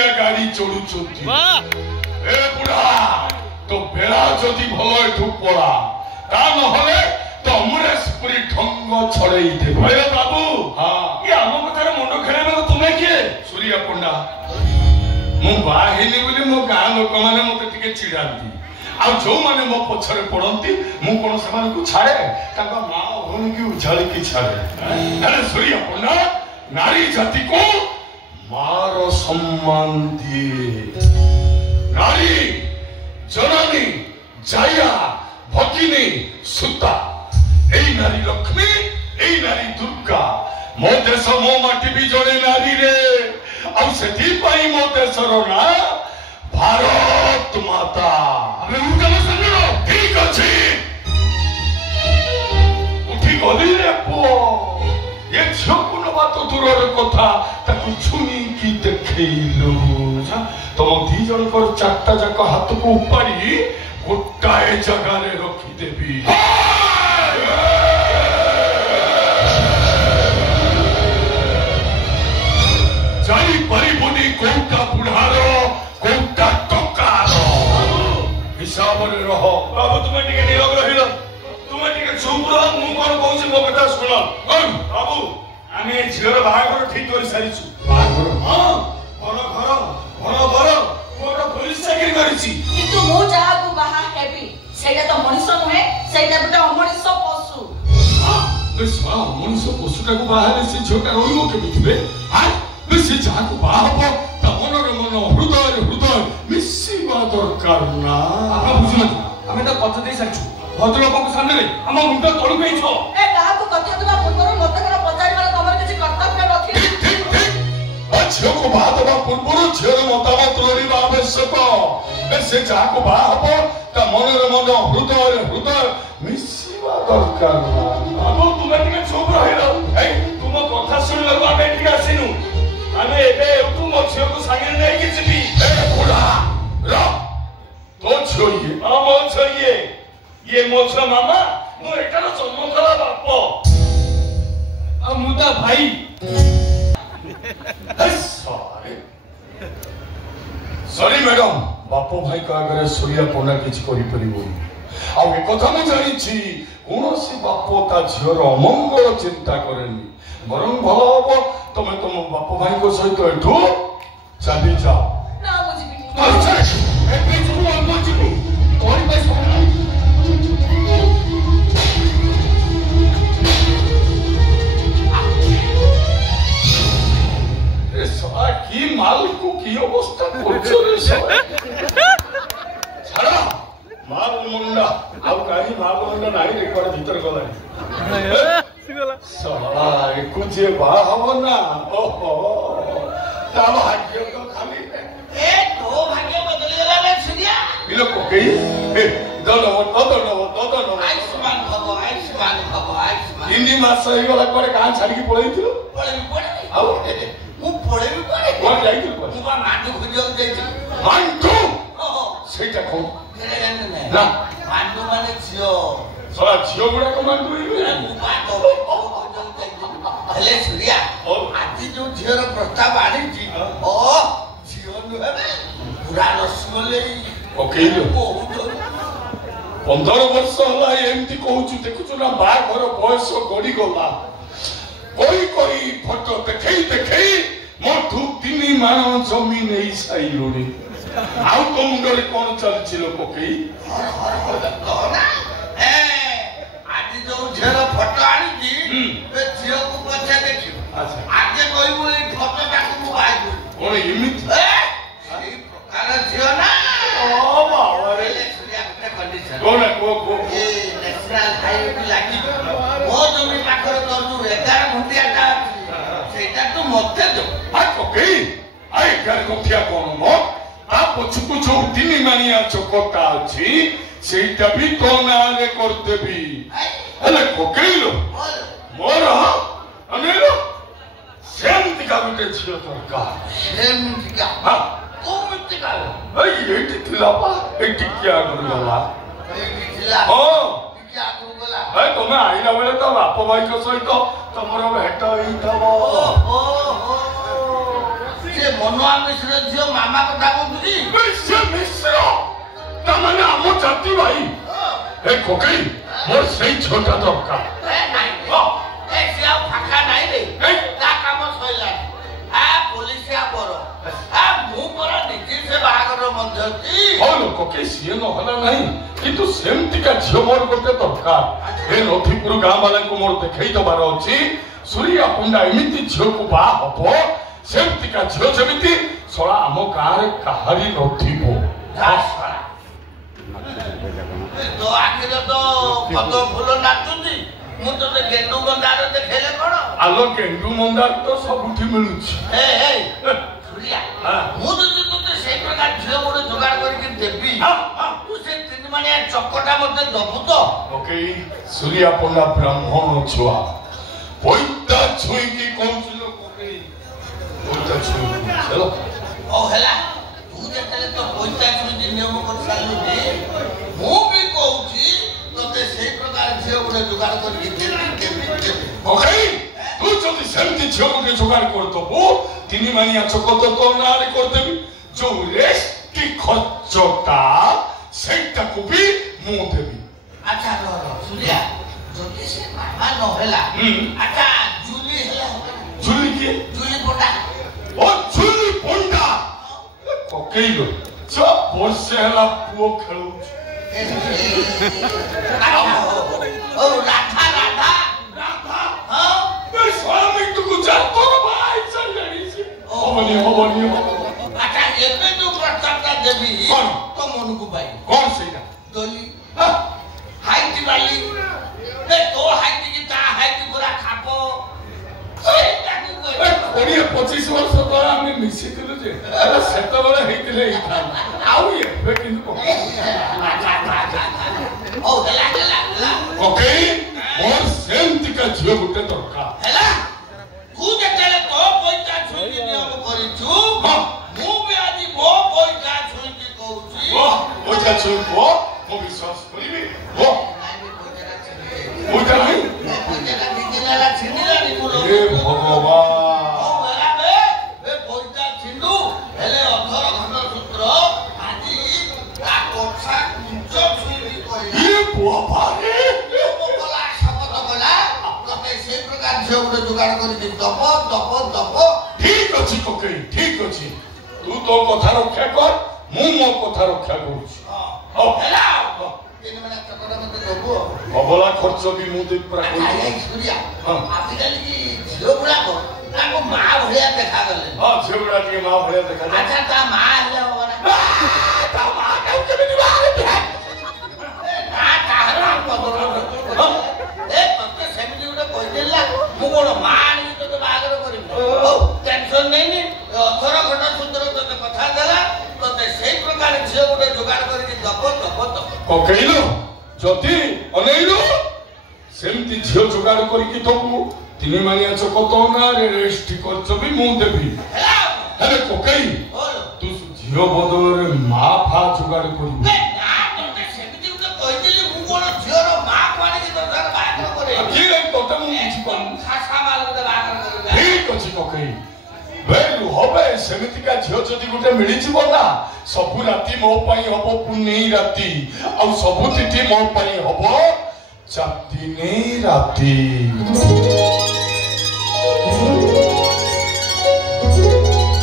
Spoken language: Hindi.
दुनिया गाड़ी चढ़ू ए बुढ़ा तो बेड़ा जदि भल एठू पड़ा ता नहले तो अमरेशपुरी ढंग छड़े बाबू हाँ ये आम कथार मुंड खेल तुम्हें किए सूर्या पंडा मु बाहिनी बोली मो गाँ लोक मैंने मत चिड़ाती आ जो मैंने मो पछरे पड़ती मु कौन से छाड़े माँ भूमि की उछाड़ी की छाड़े अरे सूर्या पंडा नारी जाति को मार सम्मान दिए नारी जनानी जाया भगिनी सुता এই নারী লক্ষ্মী এই নারী দুর্গা মো দেশ মো মাটি বি জনে নারী রে ଆଉ ସେଥିପାଇଁ ମୋ ଦେଶର ନାଁ ଭାରତ ମାତା ଆମେ ଉଠା ଶୁଣିଲ ଠିକ ଅଛି ଉଠି ଗଲି ରେ ପୁଅ ଏ ଝିଅକୁ ନବା ତ ଦୂରର କଥା ତାକୁ ଛୁଇଁକି ଦେଖେଇଲୁ ତମ ଦି ଜଣଙ୍କର ଚାରିଟା ଯାକ ହାତକୁ ଉପାଡ଼ି ଗୋଟାଏ ଜାଗାରେ ରଖିଦେବି जाई परिबुनी कोटा बुढ़ार कोटा टकार हिसाब रे रहो बाबू तुमे टिके नियोग रहिलो तुमे टिके चुप रह मु कोन कहूची मो कथा सुन बाबू आमे झियर बाहागर ठीक कर सारिछु बाहागर हां घर मोर पुलिस चाकरी करिछि किंतु मु जाहा को बाहा हेबी सेटा तो मनुष्य नहे सेटा बेटा अमनुष्य पशु हां बस मनुष्य पशुटा को बाहारे से झोटा रोइबो केमिथिबे हां से जाको बाहब ता मनर मन हृदय हृदय मिसिबा दरकार ना आपा बुझिन हमें तो कथा दे सारछु भद्रलोक के सामने हम मुंड तळु गइछो ए कहा को कथा तुमा पूर्व मत कर पचारि वाला तमर किछि कर्तव्य नथि ठीक अच्छो को बात बा पूर्व झेर मतामत लोरिबा आवश्यक ए से जाको बाहब ता मनर मन हृदय हृदय मिसिबा दरकार ना अब तुमे टिके चुप रहिलो ए तुम कथा सुनलो आमे टिके आसिनु अने एबे तू मो छियो को संगे नै कि छिबी ए बुढ़ा रा तो छोइए आ मो छोइए ये मो छ मामा मो एटार चमकला बाप आ मुदा भाई सॉरी मैडम बापो भाई का अगर सूर्या पंडा किछ करि परिबो आ ए कथा म जानि छी कोनोसी बापो ता झियर अमंगल चिंता करेनी बरं भल हबो तमे तुम बाप भाई को सहित एठू चली जाओ ना मुझे भी अच्छा ए बीच को हम मुझे भी तोरी पैसा ए सवा की माल को की अवस्था करछो रे छाड़ा माल मुंडा आउ काही माल मुंडा नाही रेकॉर्ड भीतर गलानी सला कुछ बाहव ना ओहो ता भाग्य तो खाली ए तो भाग्य बदल गेला रे सुनिया इलो कोकेई ए दोनो आयुष्मान भव इनी मास होई गला कोरे गां छाडी की पळई थिलो पळे आउ मु पळे भी कोरे कोन जाई थिलो मु बा मांडू खोजो जाई थी मांडू ओहो सेटा को ना मांडू माने छियो सला छियो गुडा को मांडू मु बा तो हेले सूर्या आज जो झियर प्रस्ताव आनी छी ओ झियो नुहे पूरा रसमले ओके 15 वर्ष होला एमती कहूछु देखुछु ना बा घर बयस गडी गला कोई फोटो देखई मोठू 3 मान जमीन नै साइलोडी आउ तो मुंडरे कोन चलछि लोक कोई ए आज जो झियर फोटो आनी छी ए झियो को पछे देखियो अच्छा आगे कोई बोली फोटो टाकू मु बाई कोन इमित ए सही प्रकार झियो ना ओ बाबा रे सूर्या के कंडीशन कोन को ए नेशनल हाईवे लागी मो जमी पाखर तो जो 11 घंटिया सेटा तो मते दो आ ओके आई घर घंटिया कोन मो आ पछुकु जो 3 मानिया चोकता अछि सेटा भी तो नाले कर देबी हेले कोकेलो मोर अनेलो सेमति का बिटे छियो दरकार सेमति का हां कोमति का ए एटी थिलापा एटी क्या करला एटी थिला ओ क्या करला ए तमे आइला बेले तो बाप भाई को सहित तमरो भेट होई थबो ओ से मनुआ मिश्र झियो मामा कथा कहूची मिश्र तामाने आम जाति भाई ए कोकई मोर सही छोटा दरकार ए नाही ए से आ फाका नाही रे ता काम सइला आ पुलिसिया बरो आ मु पर निजी से बागर मध्यती हो लोक के सिए न होला नाही किंतु सेमति का झियो मोर गोटे दरकार ए नथीपुर गां वाला को मोर देखै दबार अछि सूर्या पुंडा एमिति झियो को बा हबो सेमति का झियो जेमिति सोळा आम गां रे काहारी नथिबो दासरा तो आखिर तो कत फूल नाचुची मु तो गेंडू मंदार देखेले कोन आलो गेंडू मंदार तो सबुठी मिलुची ए सूर्या मु तो से प्रकार झियो मोर जुगाड़ करके देबी तू से तीन मानिया चक्कटा मते दबु तो ओके सूर्या पुंडा ब्राह्मण छुआ पोइता छुई की कौन सुनो ओके पोइता छुई चलो ओ हेला तू जेतले तो पोइता छुई नियम कर सालु दे मु भी कहूची तते से प्रकार झियो मोर जुगाड़ करके देबी ओके तू जल्दी सेमती झियो के जुगाड़ कर दबो तीन मानिया चक्कट तो नारे कर देबी जो रेस्टी खर्चटा सेटा को भी मु देबी अच्छा रो सूर्या जल्दी से मामा न होला अच्छा जूली होला जूली के जूली पोंडा ओ जूली पोंडा कोकेलो सब बोसे हला पुओ खेलु ओ राधा हां मैं स्वामी तुको जानतो भाई चल रही से ओ बनी अच्छा एते जो प्रस्तावटा देबी तो मन को भाई कौन सेना दोली हाइट वाली ए तो हाइट की ता हाइट पूरा खापो सेटा को कोनी 25 वर्ष द्वारा हम मिसी करू जे अरे सेता वाला हेतिले इथा आउ ये किंतु ओ हला ओके और सेमति का झियो गुटे दरकार हला तू जेतले तो पैसा छुई नियम करिछु मु भी आदि मो पैसा छुई की कहूची ओ पैसा छुई को मो विश्वास करिबी ओ पैसा नहीं पैसा दिदिनाला छिनिला नि बोलो हे भगवान ओ हला बे पैसा छिंडू हेले 18 घंटा सूत्र आदि ता कोठा कुंचो छुई कहि ये बाबा रे बोला शपथ बोला तते से प्रकार झियो गुटे जुगाड़ करि दप ठीक अछि कोके ठीक अछि तू तो कथा रक्षा कर मु मो कथा रक्षा करूछी हां हेला तीन मने चक्कर मते दबो अबला खर्च भी मु दे पूरा आई करी सूर्या आजिकल की झियो गुड़ा को ताको मां भलिया देखा गले हां झियोड़ा के मां भलिया देखा जा अच्छा ता मां हेला होना ता मां के के निवार दे ना ताहरा पदरो ए तते सेमिति उडे कहि देला मु कोन मां नि तो बागर करिम ओ टेंशन नै नि 18 घंटा सुंदर तते कथा देला तते सेही प्रकार झियो गुटे जुगाड़ करके दप कोकेइलो जति अनेइलो सेमति झियो जुगाड़ करके दबु तीन मानिया चकत ना रे रेस्ट खर्च भी मु देबी हेला हेले कोकेई तू झियो बदल रे मां फा जुगाड़ करी ना तते सेमिति उडे कहि देली मु कोन झियो रो मां कोन के दरकार बागर करे की रे तोते मु बुझी पानु खासा माल दे बागर करे ठीक अछि कोकेई बेलु होबे सेमिति का झियो जदी गुटे मिली जिवो ना सबु राती मो पई हबो पुनेई राती आ सबु तिथि मो पई हबो चातिने राती